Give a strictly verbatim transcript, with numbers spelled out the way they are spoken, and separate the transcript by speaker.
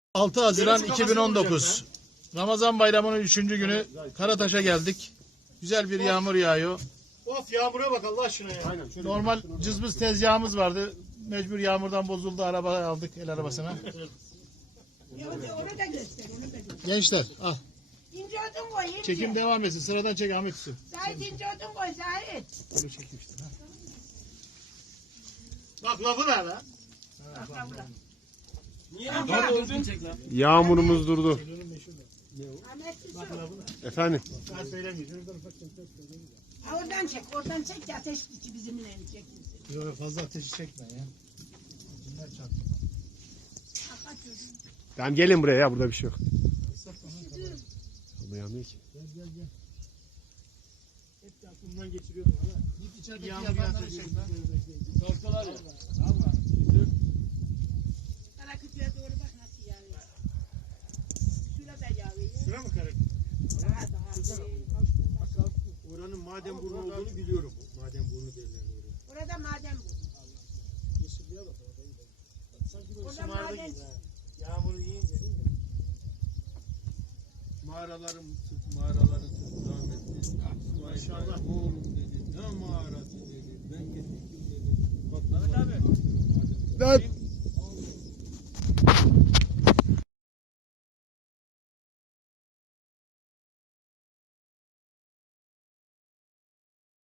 Speaker 1: altı Haziran iki bin on dokuz Ramazan bayramının üçüncü günü Karataş'a geldik. Güzel bir yağmur yağıyor.
Speaker 2: Of yağmura bak Allah aşkına ya. Aynen.
Speaker 1: Normal cızbız tezgahımız vardı. Mecbur yağmurdan bozuldu. Araba aldık, el arabasına.
Speaker 3: Onu da göster, onu da göster.
Speaker 1: Gençler al.
Speaker 3: İnce odun koy, ince.
Speaker 1: Çekim devam etsin. Sıradan çek Ahmet Su.
Speaker 3: Zahit ince odun koy, Zahit.
Speaker 1: Onu çekmiştim. Ha.
Speaker 2: Bak lafı ne lan?
Speaker 3: Bak lan bırak.
Speaker 4: Yağmurumuz durdu.
Speaker 3: Ahmet Yusuf.
Speaker 4: Efendim.
Speaker 1: Ben söylemeyeyim.
Speaker 3: Ha, oradan çek, oradan çek ki ateş içi bizimle çekilsin.
Speaker 1: Yok fazla ateşi çekme ya. Cinler çarptı.
Speaker 3: Bak çocuğum.
Speaker 4: Tamam gelin buraya ya, burada bir şey yok. Ama yanmıyor ki.
Speaker 1: Gel gel gel.
Speaker 2: Hep aklımdan geçiriyordum ama.
Speaker 1: Git içerideki yapanları çek lan.
Speaker 2: Korktular ya.
Speaker 1: Valla.
Speaker 3: Karakütüye doğru bak nasıl yağıyor. Şurada yağıyor.
Speaker 2: Şura mı karı?
Speaker 3: Daha daha.
Speaker 2: Oranın maden burnu olduğunu biliyorum. Maden burnu derler oraya.
Speaker 3: Orada maden bu.
Speaker 2: Yeşilliğe bak orada iyi. Sanki böyle
Speaker 3: Orada
Speaker 2: şımardı
Speaker 3: maden-
Speaker 2: gibi ha. Yağmuru yiyince değil mi? Mağaralarım, mağaraları rahmetli. İnşallah. Oğlum dedi, ne mağarası dedi. Ben getirdim dedi. Bak, Mehmet abi.
Speaker 4: Lan